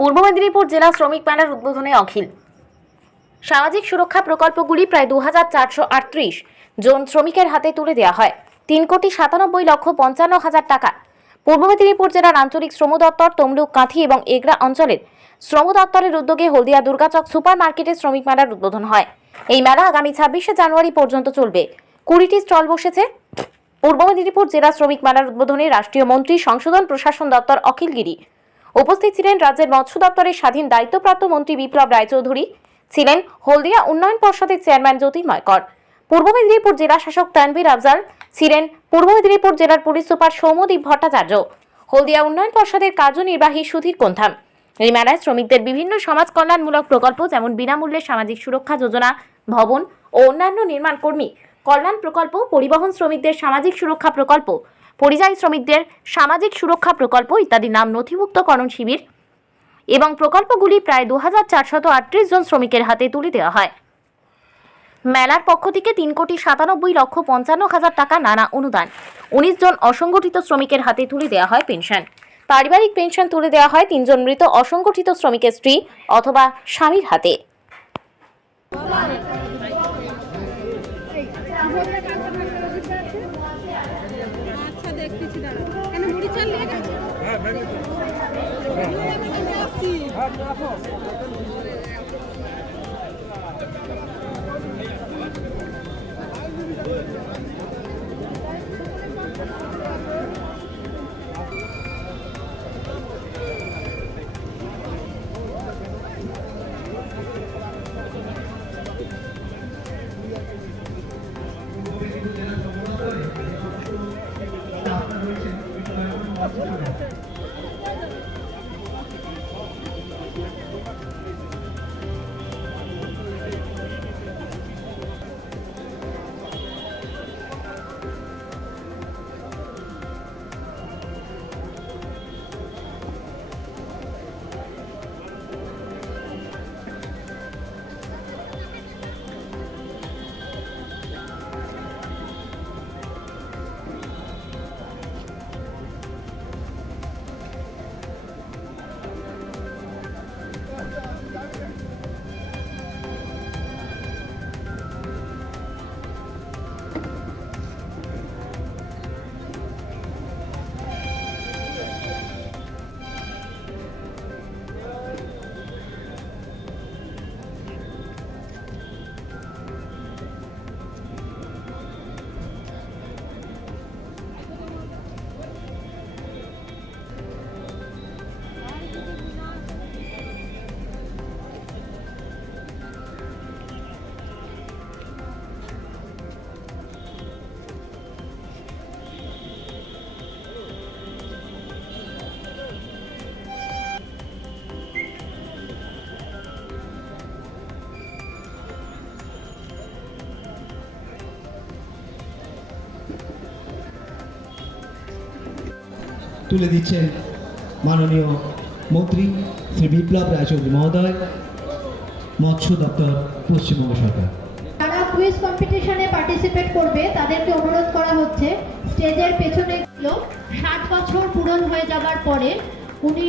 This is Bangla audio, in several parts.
পূর্ব মেদিনীপুর জেলা শ্রমিক মেলার উদ্বোধনে অখিল সামাজিক সুরক্ষা প্রকল্পগুলি প্রায় 2438 জন শ্রমিকের হাতে তুলে দেওয়া হয়। 3,97,55,000 টাকা। পূর্ব মেদিনীপুর জেলার আঞ্চলিক শ্রম দপ্তর, তমলুক, কাঁথি এবং এগরা অঞ্চলের শ্রম দপ্তরের উদ্যোগে হলদিয়া দুর্গাচক সুপার মার্কেটে শ্রমিক মেলার উদ্বোধন হয়। এই মেলা আগামী 26শে জানুয়ারি পর্যন্ত চলবে। 20টি স্টল বসেছে। পূর্ব মেদিনীপুর জেলা শ্রমিক মেলার উদ্বোধনে রাষ্ট্রীয় মন্ত্রী, সংশোধন প্রশাসন দপ্তর অখিল গিরি উপস্থিত ছিলেন। রাজ্যের মৎস্য দপ্তরের স্বাধীন দায়িত্বপ্রাপ্ত মন্ত্রী বিপ্লব রায়চৌধুরী ছিলেন। হলদিয়া উন্নয়ন পর্ষদের চেয়ারম্যান জ্যোতির্ময় কর, পূর্ব মেদিনীপুর জেলা শাসক তানভীর আফজাল ছিলেন। পূর্ব মেদিনীপুর জেলার পুলিশ সুপার সৌম্যদীপ ভট্টাচার্য, হলদিয়া উন্নয়ন পর্ষদের কার্যনির্বাহী সুধীর কোন্থাম। এই মেলায় শ্রমিকদের বিভিন্ন সমাজ কল্যাণমূলক প্রকল্প যেমন বিনামূল্যে সামাজিক সুরক্ষা যোজনা, ভবন ও অন্যান্য নির্মাণ কর্মী কল্যাণ প্রকল্প, পরিবহন শ্রমিকদের সামাজিক সুরক্ষা প্রকল্প, পরিযায়ী শ্রমিকদের সামাজিক সুরক্ষা প্রকল্প ইত্যাদি নাম নথিভুক্তকরণ শিবির এবং প্রকল্পগুলি প্রায় 2438 জন শ্রমিকের হাতে তুলে দেওয়া হয়। মেলার পক্ষ থেকে 3,97,55,000 টাকা নানা অনুদান, 19 জন অসংগঠিত শ্রমিকের হাতে তুলে দেওয়া হয় পেনশন। পারিবারিক পেনশন তুলে দেওয়া হয় 3 জন মৃত অসংগঠিত শ্রমিকের স্ত্রী অথবা স্বামীর হাতে। তুলে দিচ্ছেন মাননীয় মন্ত্রী শ্রী বিপ্লব রায়চৌধুরী মহোদয়, মৎস্য দপ্তর, পশ্চিমবঙ্গ সরকার। যারা কুইজ কম্পিটিশনে পার্টিসিপেট করবে তাদেরকে অনুরোধ করা হচ্ছে স্টেজের পেছনে 60 বছর পূরণ হয়ে যাবার পরে উনি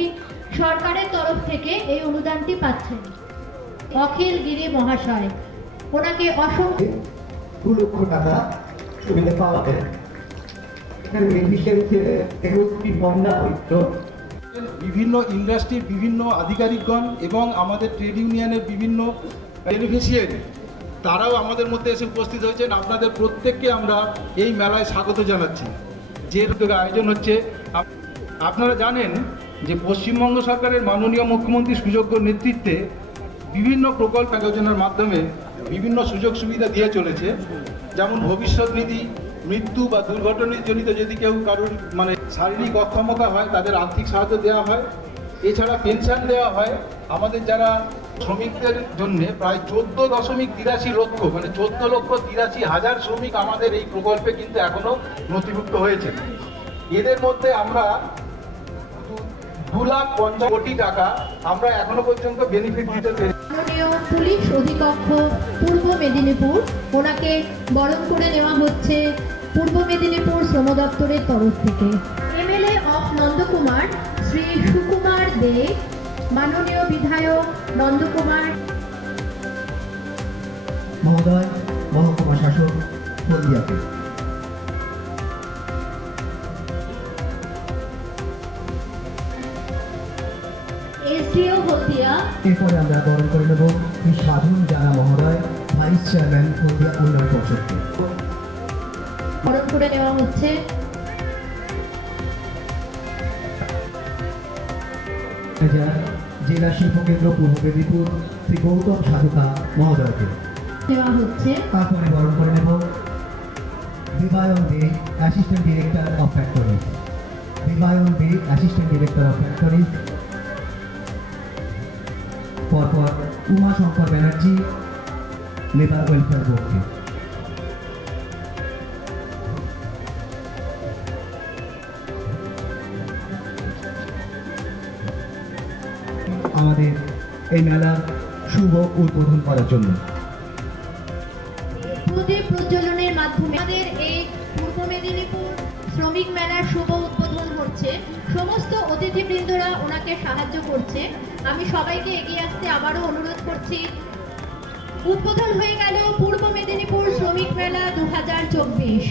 সরকারের তরফ থেকে এই অনুদানটি পাচ্ছেন। অখিল গিরি মহাশয়, ওনাকে অসংখ্য 2 লক্ষ টাকা সুবিধা পাওয়া যায়। বিভিন্ন ইন্ডাস্ট্রির বিভিন্ন আধিকারিকগণ এবং আমাদের ট্রেড ইউনিয়নের বিভিন্ন বেনিফিশিয়ারি তারাও আমাদের মধ্যে এসে উপস্থিত হয়েছেন। আপনাদের প্রত্যেককে আমরা এই মেলায় স্বাগত জানাচ্ছি। যে উদ্যোগে আয়োজন হচ্ছে, আপনারা জানেন যে পশ্চিমবঙ্গ সরকারের মাননীয় মুখ্যমন্ত্রী সুযোগ্য নেতৃত্বে বিভিন্ন প্রকল্প যোজনার মাধ্যমে বিভিন্ন সুযোগ সুবিধা দিয়ে চলেছে। যেমন ভবিষ্যৎ নিধি, মৃত্যু বা দুর্ঘটনাজনিত যদি কেউ কারোর শারীরিক অক্ষমতা হয় তাদের আর্থিক সাহায্য দেওয়া হয়। এছাড়া পেনশন দেওয়া হয়। আমাদের যারা শ্রমিকদের জন্য প্রায় 14.83 লক্ষ 14,83,000 শ্রমিক আমাদের এই প্রকল্পে কিন্তু এখনো নথিভুক্ত হয়েছে। এদের মধ্যে আমরা 2,50,00,000 কোটি টাকা আমরা এখনো পর্যন্ত বেনিফিট দিতে পেরেছি। মাননীয় পুলিশ অধিকক্ষক পূর্ব মেদিনীপুর, ওনাকে বরণ করে নেওয়া হচ্ছে পূর্ব মেদিনীপুর শ্রম দপ্তরের তরফ থেকে। এমএলএ অফ নন্দকুমার শ্রী সুকুমার দে মাননীয় বিধায়ক নন্দকুমার মহোদয়, মহকুমা শাসক হলদিয়াকে। এসডিও হলদিয়া। এরপরে আমরা বরণ করে নেব শ্রী সাধন জানা মহোদয়, ভাইস চেয়ারম্যান হলদিয়া উন্নয়ন পর্ষদকে। বরণ করে নেওয়া হচ্ছে জেলা শিল্পকেন্দ্র পূর্ব মেদিনীপুর শ্রী গৌতম সাধুকা মহোদয়কে। নেওয়া হচ্ছে তারপরে বরণ করে নেব Bibhayan Dey, assistant director of factories. Bibhayan Dey, assistant director of factories. পরপর উমাশঙ্কর ব্যানার্জি, লেবার ওয়েলফেয়ার বোর্ডকে। আমাদের এই মেলার শুভ উদ্বোধন করার জন্য প্রদীপ প্রজ্বলনের মাধ্যমে আমাদের এই পূর্ব মেদিনীপুর শ্রমিক মেলার শুভ উদ্বোধন হচ্ছে। সমস্ত অতিথিবৃন্দরা ওনাকে সাহায্য করছে। আমি সবাইকে এগিয়ে আসতে আবারও অনুরোধ করছি। উদ্বোধন হয়ে গেল পূর্ব মেদিনীপুর শ্রমিক মেলা 2024।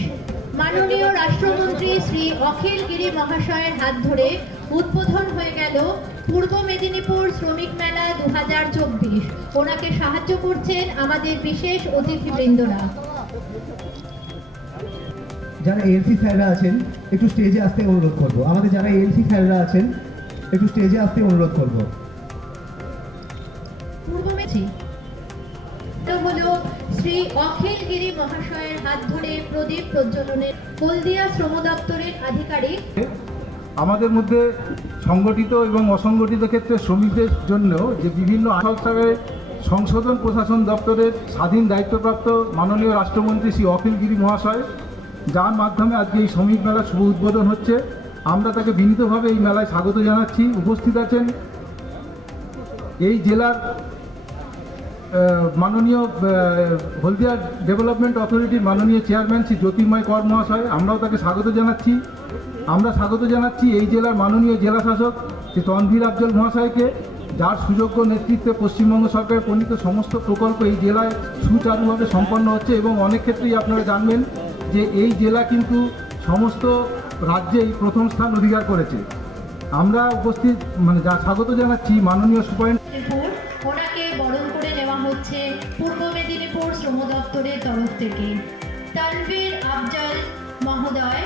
মাননীয় রাষ্ট্রমন্ত্রী শ্রী অখিল গিরি মহাশয়ের হাত ধরে উদ্বোধন হয়ে গেল পূর্ব মেদিনীপুর শ্রমিক মেলা 2024। ওনাকে সাহায্য করছেন আমাদের বিশেষ অতিথিবৃন্দরা। যারা এএলসি স্যাররা আছেন একটু স্টেজে আসতে অনুরোধ করব। আমাদের যারা এএলসি স্যাররা আছেন একটু স্টেজে আসতে অনুরোধ করব। পূর্ব মেছি হলো শ্রী অখিল গিরি মহাশয়ের হাত ধরে প্রদীপ প্রজ্বলনের হলদিয়া শ্রম দপ্তরের আধিকারিক। আমাদের মধ্যে সংগঠিত এবং অসংগঠিত ক্ষেত্রে শ্রমিকদের জন্য যে বিভিন্ন সরকারের সংশোধন প্রশাসন দপ্তরের স্বাধীন দায়িত্বপ্রাপ্ত মাননীয় রাষ্ট্রমন্ত্রী শ্রী অখিল গিরি মহাশয়, যার মাধ্যমে আজকে এই শ্রমিক মেলার শুভ উদ্বোধন হচ্ছে, আমরা তাকে বিনীতভাবে এই মেলায় স্বাগত জানাচ্ছি। উপস্থিত আছেন এই জেলার মাননীয় হলদিয়া ডেভেলপমেন্ট অথরিটির মাননীয় চেয়ারম্যান শ্রী জ্যোতির্ময় কর মহাশয়, আমরাও তাকে স্বাগত জানাচ্ছি। আমরা স্বাগত জানাচ্ছি এই জেলার মাননীয় জেলা শাসক শ্রী তনভীর আফজল মহাশয়কে, যার সুযোগ্য নেতৃত্বে পশ্চিমবঙ্গ সরকারের প্রণীত সমস্ত প্রকল্প এই জেলায় সুচারুভাবে সম্পন্ন হচ্ছে। এবং অনেক ক্ষেত্রেই আপনারা জানবেন যে এই জেলা কিন্তু সমস্ত রাজ্যেই প্রথম স্থান অধিকার করেছে। আমরা উপস্থিত যা স্বাগত জানাচ্ছি মাননীয় মেদিনীপুর, ওনাকে বরণ করে নেওয়া হচ্ছে পূর্ব মেদিনীপুর শ্রম দপ্তরের তরফ থেকে। তানভীর আফজল মহোদয়,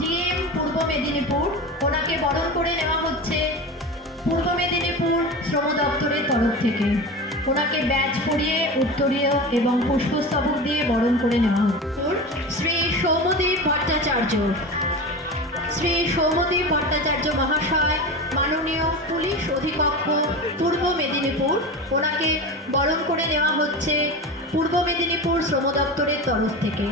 ডিএম পূর্ব মেদিনীপুর, ওনাকে বরণ করে নেওয়া হচ্ছে পূর্ব মেদিনীপুর শ্রম দপ্তরের তরফ থেকে। ওনাকে ব্যাজ পরিয়ে উত্তরীয় এবং পুষ্পস্তবক দিয়ে বরণ করে নেওয়া হচ্ছে। শ্রী সৌমদীপ ভট্টাচার্য, শ্রী সৌমদীপ ভট্টাচার্য মহাশয়, মাননীয় পুলিশ অধীক্ষক পূর্ব মেদিনীপুর, ওনাকে বরণ করে নেওয়া হচ্ছে পূর্ব মেদিনীপুর শ্রম দপ্তরের তরফ থেকে।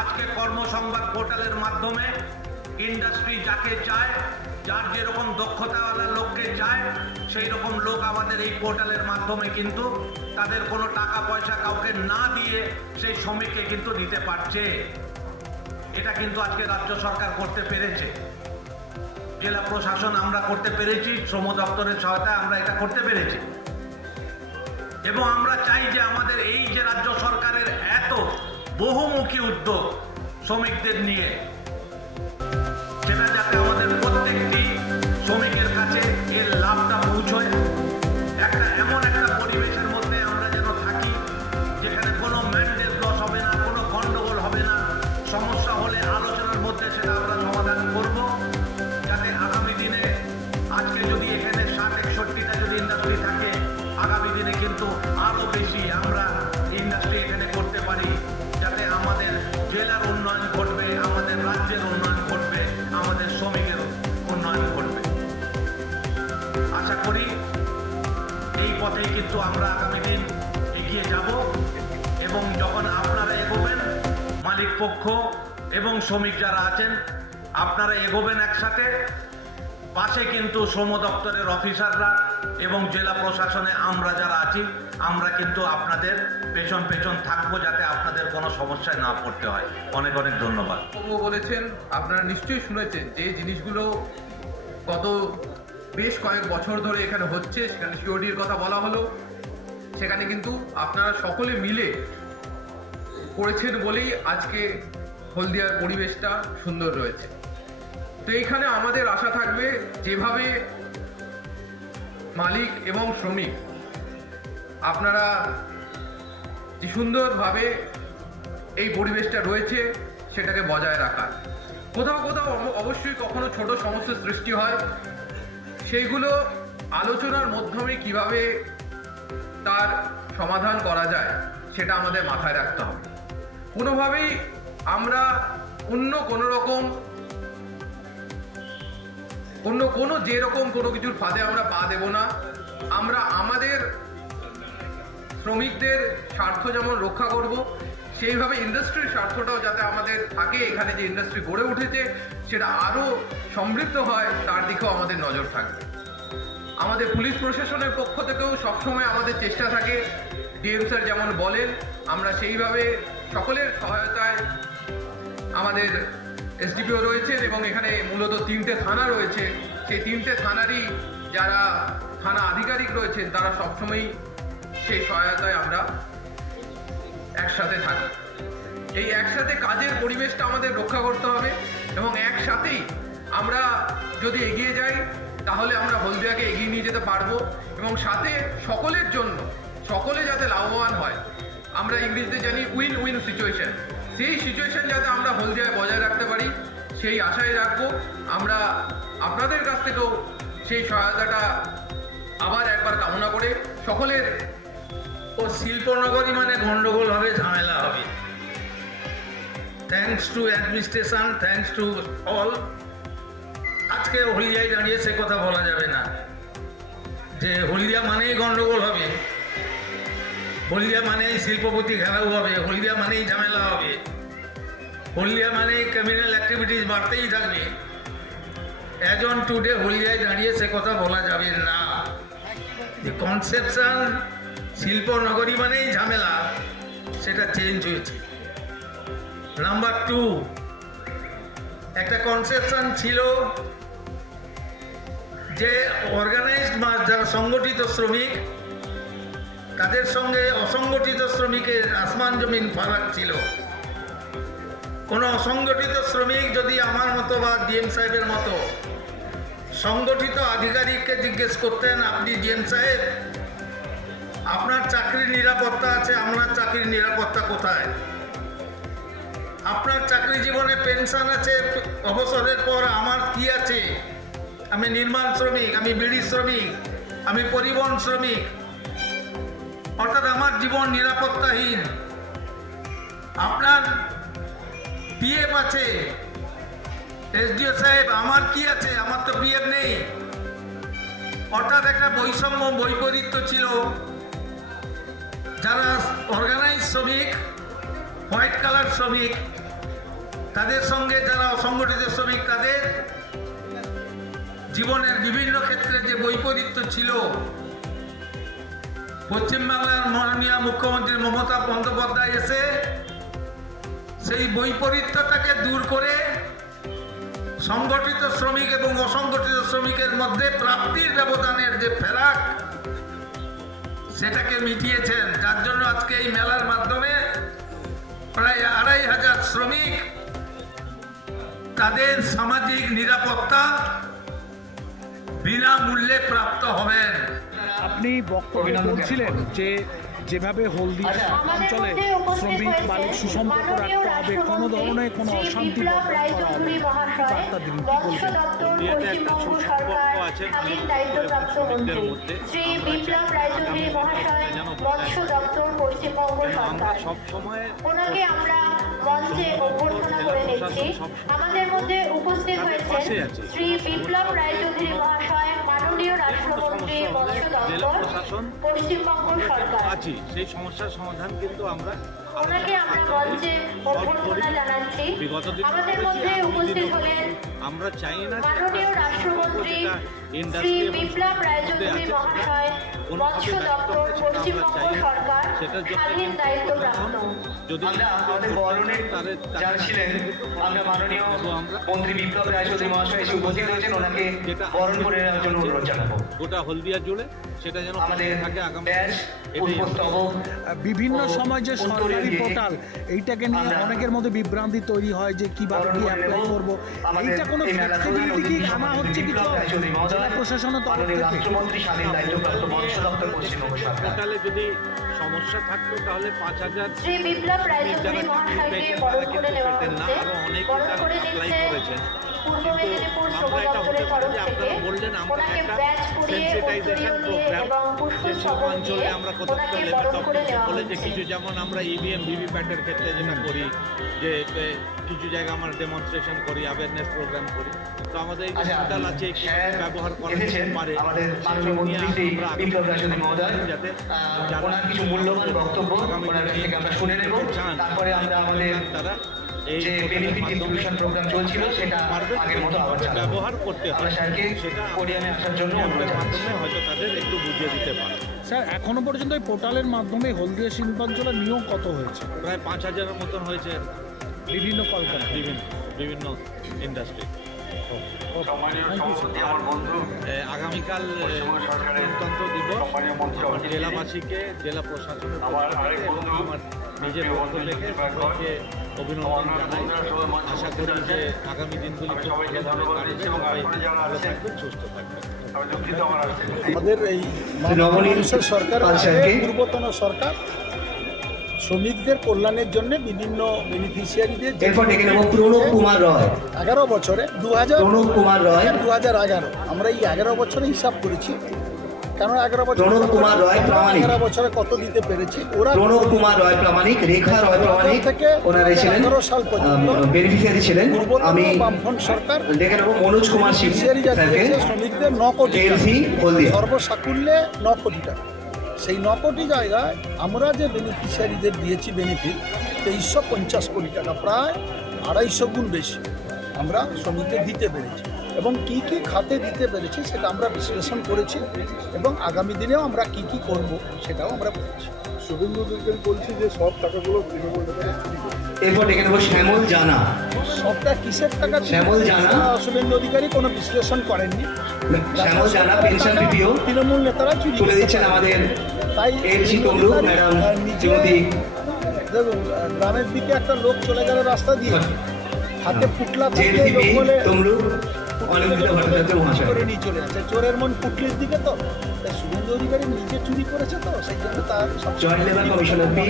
আজকে কর্মসংবাদ পোর্টালের মাধ্যমে ইন্ডাস্ট্রি যাকে চায়, যার যেরকম দক্ষতাওয়ালা লোককে চায়, সেই রকম লোক আমাদের এই পোর্টালের মাধ্যমে কিন্তু তাদের কোনো টাকা পয়সা কাউকে না দিয়ে সেই শ্রমিককে কিন্তু নিতে পারছে। এটা কিন্তু আজকে রাজ্য সরকার করতে পেরেছে, জেলা প্রশাসন আমরা করতে পেরেছি, শ্রম দপ্তরের সহায়তায় আমরা এটা করতে পেরেছি। এবং আমরা চাই যে আমাদের এই যে রাজ্য সরকারের এত বহুমুখী উদ্যোগ শ্রমিকদের নিয়ে, সেটা যাতে আমাদের প্রত্যেকটি শ্রমিকের কাছে এর লাভটা পৌঁছয়। এমন একটা পরিবেশের মধ্যে আমরা যেন থাকি যেখানে কোনো ম্যান্ডেট লস হবে না, কোনো গন্ডগোল হবে না। সমস্যা হলে আলোচনার মধ্যে সেটা আমরা সমাধান করব, যাতে আগামী দিনে আজকে যদি এখানে 60-61টা যদি ইন্ডাস্ট্রি থাকে, আগামী দিনে কিন্তু আরও বেশি আমরা ইন্ডাস্ট্রি এখানে করতে পারি, যাতে আমাদের জেলার উন্নয়ন ঘটবে, আমাদের রাজ্যের উন্নয়ন ঘটবে, আমাদের শ্রমিকের উন্নয়ন ঘটবে। আশা করি এই পথেই কিন্তু আমরা আগামী দিন এগিয়ে যাব। এবং যখন আপনারা এগোবেন, মালিক পক্ষ এবং শ্রমিক যারা আছেন, আপনারা এগোবেন একসাথে, পাশে কিন্তু শ্রম দপ্তরের অফিসাররা এবং জেলা প্রশাসনে আমরা যারা আছি আমরা কিন্তু আপনাদের পেছন পেছন থাকবো, যাতে আপনাদের কোনো সমস্যায় না পড়তে হয়। অনেক অনেক ধন্যবাদ। বলেছেন, আপনারা নিশ্চয়ই শুনেছেন যে জিনিসগুলো গত বেশ কয়েক বছর ধরে এখানে হচ্ছে, সেখানে সিওডির কথা বলা হলো, সেখানে কিন্তু আপনারা সকলে মিলে করেছেন বলেই আজকে হলদিয়ার পরিবেশটা সুন্দর রয়েছে। তো এইখানে আমাদের আশা থাকবে যেভাবে মালিক এবং শ্রমিক আপনারা যে সুন্দরভাবে এই পরিবেশটা রয়েছে সেটাকে বজায় রাখার। কোথাও কোথাও অবশ্যই কখনো ছোট সমস্যার সৃষ্টি হয়, সেইগুলো আলোচনার মাধ্যমে কিভাবে তার সমাধান করা যায় সেটা আমাদের মাথায় রাখতে হবে। কোনোভাবেই আমরা অন্য কোনো রকম যেরকম কোনো কিছুর ফাঁদে আমরা পা দেব না। আমরা আমাদের শ্রমিকদের স্বার্থ যেমন রক্ষা করব, সেইভাবে ইন্ডাস্ট্রির স্বার্থটাও যাতে আমাদের থাকে, এখানে যে ইন্ডাস্ট্রি গড়ে উঠেছে সেটা আরও সমৃদ্ধ হয় তার দিকেও আমাদের নজর থাকবে। আমাদের পুলিশ প্রশাসনের পক্ষ থেকেও সবসময় আমাদের চেষ্টা থাকে, ডিএম স্যার যেমন বলেন আমরা সেইভাবে সকলের সহায়তায়, আমাদের এসডিপিও রয়েছেন এবং এখানে মূলত 3টে থানা রয়েছে, সেই 3টে থানারই যারা থানা আধিকারিক রয়েছেন তারা সবসময়ই সেই সহায়তায় আমরা একসাথে থাকি। এই একসাথে কাজের পরিবেশটা আমাদের রক্ষা করতে হবে এবং একসাথেই আমরা যদি এগিয়ে যাই তাহলে আমরা হলদিয়াকে এগিয়ে নিয়ে যেতে পারবো এবং সাথে সকলের জন্য সকলে যাতে লাভবান হয়। আমরা ইংরেজিতে জানি উইন উইন সিচুয়েশন, সেই সিচুয়েশন যাতে আমরা হলদিয়ায় বজায় রাখতে পারি সেই আশাই রাখবো। আমরা আপনাদের কাছ থেকেও সেই সহায়তাটা আবার একবার কামনা করে সকলের ও শিল্পনগরী মানে গন্ডগোল হবে, ঝামেলা হবে। Thanks to administration, thanks to all. আজকে হলদিয়ায় দাঁড়িয়ে সে কথা বলা যাবে না যে হলদিয়া মানেই গন্ডগোল হবে, হলদিয়া মানেই শিল্পপতি ঘেরাও হবে, হলদিয়া মানেই ঝামেলা হবে, হলদিয়া মানেই ক্রিমিনাল অ্যাক্টিভিটিস বাড়তেই থাকবে। অ্যাজ অন টুডে হলদিয়ায় দাঁড়িয়ে সে কথা বলা যাবে না। যে কনসেপশন শিল্পনগরী মানেই ঝামেলা, সেটা চেঞ্জ হয়েছে। নাম্বার 2, একটা কনসেপশন ছিল যে অর্গানাইজড মাস, যারা সংগঠিত শ্রমিক তাদের সঙ্গে অসংগঠিত শ্রমিকের আসমান জমিন ফারাক ছিল। কোনো অসংগঠিত শ্রমিক যদি আমার মতো বা ডিএম সাহেবের মতো সংগঠিত আধিকারিককে জিজ্ঞেস করতেন, আপনি ডিএম সাহেব আপনার চাকরির নিরাপত্তা আছে, আপনার চাকরির নিরাপত্তা কোথায়? আপনার চাকরি জীবনে পেনশন আছে, অবসরের পর আমার কি আছে? আমি নির্মাণ শ্রমিক, আমি বিড়ি শ্রমিক, আমি পরিবহন শ্রমিক, অর্থাৎ আমার জীবন নিরাপত্তাহীন। আপনার পিএফ আছে, এসডিও সাহেব আমার কি আছে? আমার তো পিএফ নেই। অর্থাৎ একটা বৈষম্য, বৈপরীত্য ছিল। যারা অর্গানাইজ শ্রমিক, হোয়াইট কালার শ্রমিক, তাদের সঙ্গে যারা অসংগঠিত শ্রমিক, তাদের জীবনের বিভিন্ন ক্ষেত্রে যে বৈপরীত্য ছিল, পশ্চিমবাংলার মাননীয় মুখ্যমন্ত্রী মমতা বন্দ্যোপাধ্যায় এসে সেই বৈপরীত্যটাকে দূর করে সংগঠিত শ্রমিক এবং অসংগঠিত শ্রমিকের মধ্যে প্রাপ্তির ব্যবধানের যে ফেরাক, সেটাকে মিটিয়েছেন। যার জন্য আজকে এই মেলার মাধ্যমে প্রায় 2500 শ্রমিক তাদের সামাজিক নিরাপত্তা বিনামূল্যে প্রাপ্ত হবেন। আপনি বক্তব্যে বলছিলেন যে যেভাবে হলদিয়া অঞ্চলে শ্রমিক মালিক সুসম্পর্ক রাখতে হবে, কোনো ধরনের কোনো অশান্তি বার্তা দিন, কি বলবেন? শ্রী বিপ্লব রায়চৌধুরী মহাশয়, মৎস্য দপ্তর পশ্চিমবঙ্গ সরকার, ওনাকে আমরা মঞ্চে অভ্যর্থনা করে নিচ্ছি। আমাদের মধ্যে উপস্থিত হয়েছেন শ্রী বিপ্লব রায়চৌধুরী মহাশয়, মাননীয় রাষ্ট্রমন্ত্রী, মৎস্য দপ্তর পশ্চিমবঙ্গ সরকার। সেই সমস্যার সমাধান কিন্তু আমরা ওনাকে আমরা মঞ্চে অভ্যর্থনা জানাচ্ছি। আমাদের মধ্যে উপস্থিত হলেন আমরা চাই না যে মাননীয় রাষ্ট্রমন্ত্রী শ্রী বিপ্লব রায়চৌধুরী মহাশয় মৎস্য দপ্তর পশ্চিমবঙ্গ সরকার স্বাধীন দায়িত্ব প্রাপ্ত। যদি আমাদের বরণের যারা ছিলেন, আমরা মাননীয় মন্ত্রী বিপ্লব রায়চৌধুরী মহাশয় এসে উপস্থিত হয়েছেন, ওনাকে বরণ করে নেওয়ার জন্য অনুরোধ জানাবো। গোটা হলদিয়া জুড়ে সেটা যেন আমাদের থাকে আগামী ব্যাস পুষ্পস্তবক বিভিন্ন সময় যে সরকারি পোর্টাল এইটাকে নিয়ে অনেকের মধ্যে বিভ্রান্তি তৈরি হয় যে কিভাবে কি অ্যাপ্লাই করবো, এইটা কোনো ফ্লেক্সিবিলিটি কি আনা হচ্ছে কি জেলা প্রশাসনের তরফ থেকে? রাষ্ট্রমন্ত্রী স্বাধীন দায়িত্বপ্রাপ্ত মৎস্য দপ্তর পশ্চিমবঙ্গ সরকার। পোর্টালে যদি সমস্যা থাকতো তাহলে 5,000 শ্রী বিপ্লব রায়চৌধুরী মহাশয়কে বরণ করে নেওয়া হচ্ছে। বরণ করে নিচ্ছে পূর্ব মেদিনীপুর শ্রম দপ্তরের তরফ থেকে। ওনাকে ব্যাচ পরিয়ে উত্তরীয় নিয়ে এবং পুষ্পস্তবক দিয়ে ওনাকে বরণ করে নেওয়া হচ্ছে। কিছু যেমন আমরা ইভিএম ভিভিপ্যাটের ক্ষেত্রে যেটা করি, যে কিছু জায়গায় আমরা ডেমনস্ট্রেশন করি, অ্যাওয়ারনেস প্রোগ্রাম করি, তো আমাদের এই পোর্টাল আছে ব্যবহার করা যেতে পারে। আমাদের মাননীয় মন্ত্রী শ্রী বিপ্লব রায়চৌধুরী মহোদয় যাতে ওনার কিছু মূল্যবান বক্তব্য ওনার কাছ থেকে আমরা শুনে নেব, তারপরে আমরা আমাদের তারা যে বেনিফিট ডিস্ট্রিবিউশন প্রোগ্রাম চলছিল সেটা আগের মতো আবার ব্যবহার করতে হবে। আমরা স্যারকে সেটা পোডিয়ামে আসার জন্য অনুরোধ জানাচ্ছি। মাধ্যমে হয়তো তাদের একটু বুঝিয়ে দিতে পারে। স্যার এখনো পর্যন্ত এই পোর্টালের মাধ্যমে হলদিয়া শিল্পাঞ্চলের নিয়োগ কত হয়েছে? প্রায় 5,000-এর মতন হয়েছে বিভিন্ন কলকাতা বিভিন্ন ইন্ডাস্ট্রি। আগামীকাল গণতন্ত্র দিবস আমার জেলাবাসীকে, জেলা প্রশাসনের পক্ষ থেকে এবং আমার নিজের পক্ষ থেকে সবাইকে অভিনন্দন জানাই। আশা করি যে আগামী দিনগুলি খুব ভালোভাবে কাটবে, সবাই ভালো থাকবেন, সুস্থ থাকবেন। আমাদের এই মানুষের সরকার, পূর্বতন সরকার শ্রমিকদের কল্যাণের জন্য বিভিন্ন বেনিফিশিয়ারিদের এরপর ডেকে নেব প্রণব কুমার রয়। 11 বছরে প্রণব কুমার রয় 2011 আমরা এই 11 বছরে হিসাব করেছি, কারণ 11 বছর প্রণব কুমার রয় প্রামাণিক। 11 বছরে কত দিতে পেরেছি ওরা। প্রণব কুমার রয় প্রামাণিক, রেখা রয় প্রামাণিক ওনারা ছিলেন 11 সাল পর্যন্ত বেনিফিশিয়ারি ছিলেন। আমি বামফ্রন্ট সরকার ডেকে নেব মনোজ কুমার শিব স্যারকে, শ্রমিকদের 9 কোটি এলসি হলদিয়া। সর্বসাকুল্যে 9 কোটি টাকা। সেই 9 কোটি জায়গায় আমরা যে বেনিফিশিয়ারিদের দিয়েছি বেনিফিট 2350 কোটি টাকা, প্রায় 250 গুণ বেশি আমরা শ্রমিকদের দিতে পেরেছি। এবং কি কি খাতে দিতে পেরেছি সেটা আমরা বিশ্লেষণ করেছি এবং আগামী দিনেও আমরা কি কি করব সেটাও আমরা বলেছি। শুভেন্দু অধিকারী বলছি যে সব টাকাগুলো তৃণমূল নেতারা চুরি করে। এরপর ডেকে নেব শ্যামল জানা। সবটা কিসের টাকা? শ্যামল জানা। শুভেন্দু অধিকারী কোনো বিশ্লেষণ করেননি। শ্যামল জানা পেনশন পিপিও তৃণমূল নেতারা চুরি তুলে দিচ্ছেন আমাদের তাই এলসি তমলুক ম্যাডাম শ্রীমতী। দেখুন গ্রামের দিকে একটা লোক চলে গেল রাস্তা দিয়ে, হাতে পুটলা থাকে, লোক বলে করে নিয়ে চলে যাচ্ছে। চোরের মন পুটলির দিকে, তো তাই শুভেন্দু অধিকারী নিজে চুরি করেছে, তো সেই জন্য তার joint labour commissioner P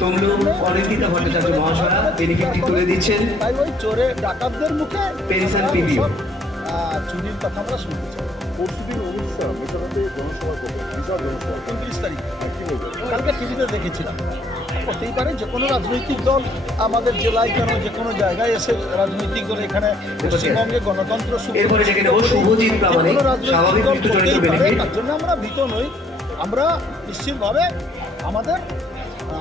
Tamluk Anindita Bhattacharya মহাশয়া বেনিফিটটি তুলে দিচ্ছেন। তাই ওই চোরে ডাকাতদের মুখে পেনশন পিপিও চুরির কথা আমরা শুনতে চাই। পরশুদিন অমিত শাহ মেটাতে জনসভা করবেন, বিশাল জনসভা। 29 তারিখ কালকে টিভিতে দেখেছিলাম। হতেই পারে যে কোনো রাজনৈতিক দল আমাদের জেলায় কেন যে কোনো জায়গায় এসে রাজনৈতিক দল এখানে পশ্চিমবঙ্গে গণতন্ত্র তার জন্য আমরা ভীত নই। আমরা নিশ্চিতভাবে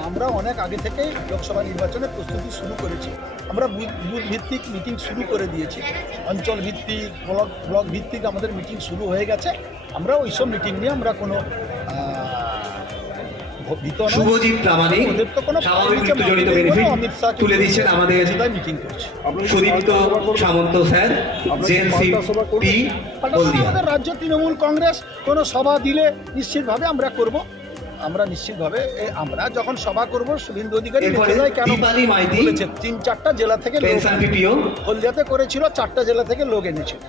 আমরা অনেক আগে থেকেই লোকসভা নির্বাচনের প্রস্তুতি শুরু করেছি। আমরা বুথ ভিত্তিক মিটিং শুরু করে দিয়েছি, অঞ্চল ভিত্তিক ব্লক ভিত্তিক আমাদের মিটিং শুরু হয়ে গেছে। আমরা ওইসব মিটিং নিয়ে আমরা কোনো শুভজিৎ প্রামাণিক স্বাভাবিক মৃত্যুজনিত বেনিফিট তুলে দিচ্ছেন আমাদের মিটিং করছি। সুদীপ্ত সামন্ত স্যার জেএলসিপি হলদিয়া। আমাদের রাজ্য তৃণমূল কংগ্রেস কোনো সভা দিলে নিশ্চিতভাবে আমরা করব। আমরা নিশ্চিতভাবে আমরা যখন সভা করব শুভেন্দু অধিকারী কেন বলেছে 3-4টা জেলা থেকে হলদিয়াতে করেছিল, 4টা জেলা থেকে লোক এনেছিল,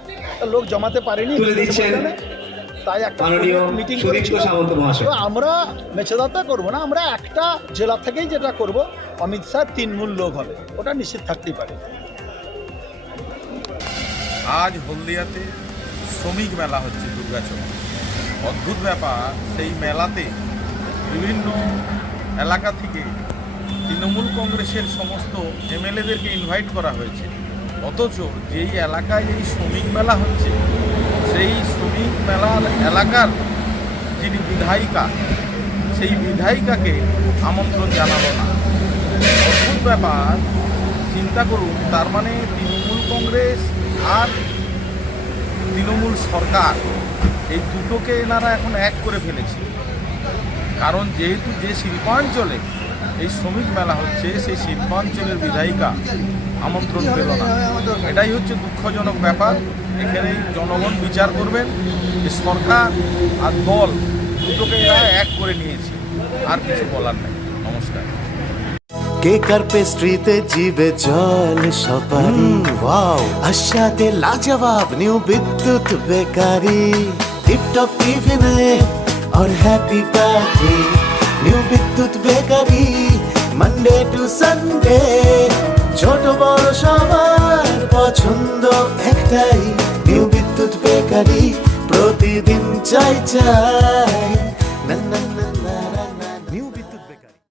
লোক জমাতে পারেনি, তাই একটা মিটিং করেছিল। আমরা মেছেদাতা করবো না, আমরা একটা জেলা থেকেই যেটা করব, অমিত শাহ 3 মূল লোক হবে, ওটা নিশ্চিত থাকতেই পারে। আজ হলদিয়াতে শ্রমিক মেলা হচ্ছে দুর্গাচক। অদ্ভুত ব্যাপার, সেই মেলাতে বিভিন্ন এলাকা থেকে তৃণমূল কংগ্রেসের সমস্ত এমএলএদেরকে ইনভাইট করা হয়েছে, অথচ যেই এলাকায় এই শ্রমিক মেলা হচ্ছে সেই শ্রমিক মেলার এলাকার যিনি বিধায়িকা, সেই বিধায়িকাকে আমন্ত্রণ জানালো না। অদ্ভুত ব্যাপার, চিন্তা করুন। তার মানে তৃণমূল কংগ্রেস আর তৃণমূল সরকার, এই দুটোকে এনারা এখন এক করে ফেলেছে। কারণ যেহেতু যে শিল্পাঞ্চলে এই শ্রমিক মেলা হচ্ছে সেই শিল্পাঞ্চলের বিধায়িকা আমন্ত্রণ পেল না, এটাই হচ্ছে দুঃখজনক ব্যাপার। এখানে জনগণ বিচার করবেন যে সরকার আর দল দুটোকে এরা এক করে নিয়েছে, আর কিছু বলার নেই। নমস্কার। কেক আর পেস্ট্রিতে জিবে জল সপারি, ওয়াও আশাতে লাজবাব নিউ বিদ্যুৎ বেকারি, টিপটপ টিফিনে और हैप्पी पार्टी নিউ বিদ্যুৎ বেকারি, মানডে টু সানডে ছোট বড় সবার পছন্দ একটাই, নিউ বিদ্যুৎ বেকারি প্রতিদিন চাই চাই